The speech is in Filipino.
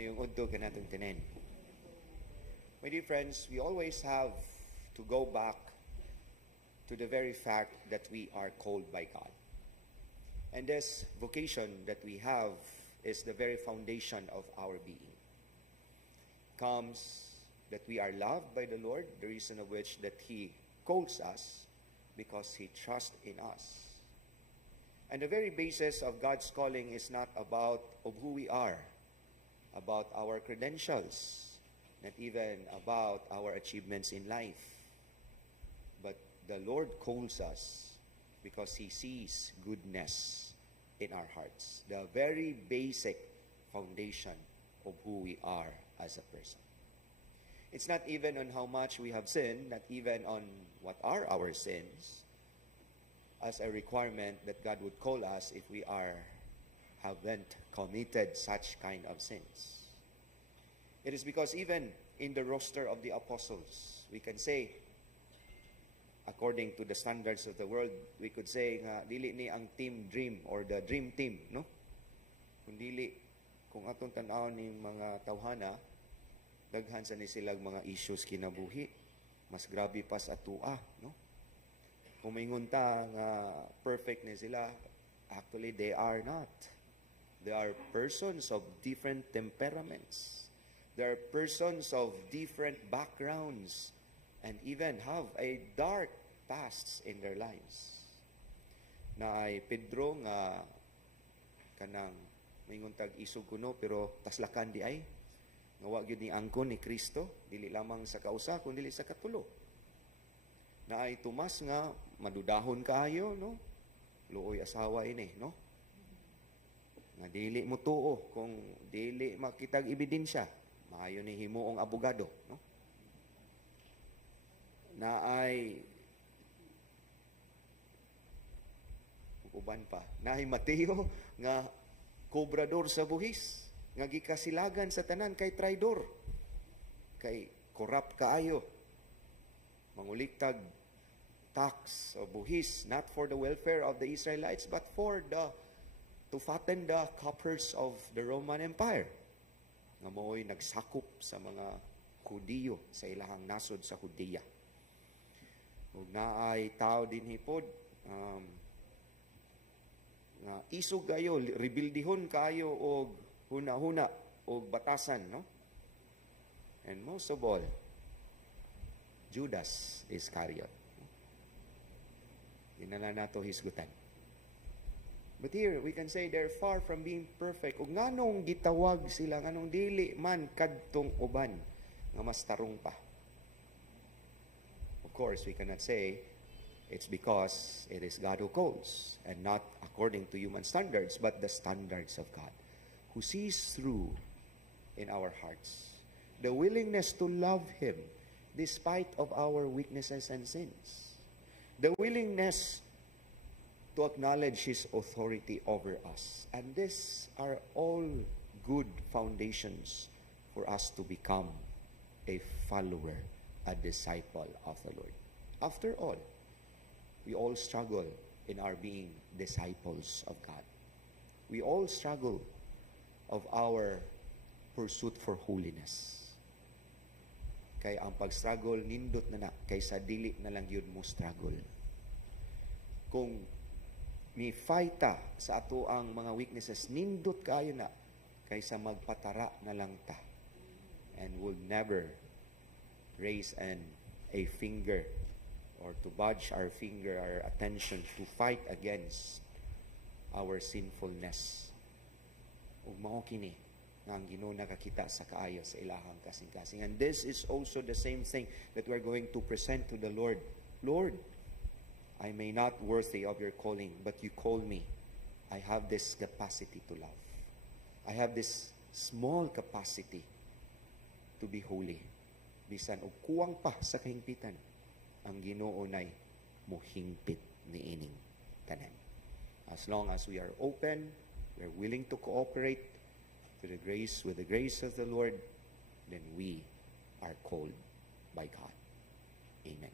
Mayong udto kanatong tanan. My dear friends, we always have to go back to the very fact that we are called by God. And this vocation that we have is the very foundation of our being. Comes that we are loved by the Lord, the reason of which that He calls us because He trusts in us. And the very basis of God's calling is not about of who we are, about our credentials, not even about our achievements in life. But the Lord calls us because He sees goodness in our hearts. The very basic foundation of who we are as a person. It's not even on how much we have sinned, not even on what are our sins, as a requirement that God would call us if we haven't committed such kind of sins. It is because even in the roster of the apostles, we can say, according to the standards of the world, we could say nga dili ni ang team dream or the dream team, no? Kung dili, kung atong tan-aw ni mga tawhana, daghan sa ni silang mga issues kinabuhi, mas grabe pa sa atua, no? Kung maingon ta nga perfect ni sila, actually they are not. They are persons of different temperaments. They are persons of different backgrounds and even have a dark pasts in their lives. Na ay Pedro nga kanang maingon tag isog kuno pero taslakan di ay nga wa gyud ni angkon ni Kristo dili lamang sa kausa kundi dili sa katulo. Na ay Tomas nga madudahon kaayo, no? Luoy asawa ini, no? Nga dili mo tuo kung dili makitag ebidensya, maayo ni himuong abogado, no? Na ay uban pa, na ay Mateo nga kobrador sa buhis, nga gikasilagan sa tanan kay traidor, kay korap kaayo, manguliktag tax o buhis, not for the welfare of the Israelites, but to fatten the coffers of the Roman Empire. Nga mo'y nagsakop sa mga Hudiyo sa ilahang nasod sa Hudiya. Ug naay tao din hipod, nga isog kayo, rebildihon kayo og huna-huna og batasan, no? And most of all, Judas Iscariot. Dinala nato hisgutan. But here, we can say they're far from being perfect. Ug nganong gitawag sila, nganong dili man kadtong uban nga mas tarong pa. Of course, we cannot say it's because it is God who calls and not according to human standards, but the standards of God, who sees through in our hearts the willingness to love Him despite of our weaknesses and sins. The willingness to acknowledge His authority over us. And these are all good foundations for us to become a follower, a disciple of the Lord. After all, we all struggle in our being disciples of God. We all struggle of our pursuit for holiness. Kay ang pag-struggle nindot na kaysa dili na lang yun mo struggle. Kung ni fighta sa ato ang mga weaknesses, nindot kayo na kaysa magpatara na lang ta. And will never raise a finger or to budge our finger, our attention to fight against our sinfulness. Ug mao kini nga ang Ginoo nakakita sa kaayo sa ilahang kasing-kasing. And this is also the same thing that we're going to present to the Lord. Lord, I may not worthy of your calling, but you call me. I have this capacity to love. I have this small capacity to be holy. Bisan og kuwang pa sa kahingpitan, ang Ginoo nay mohingpit niining tanan. As long as we are open, we are willing to cooperate with the grace of the Lord, then we are called by God. Amen.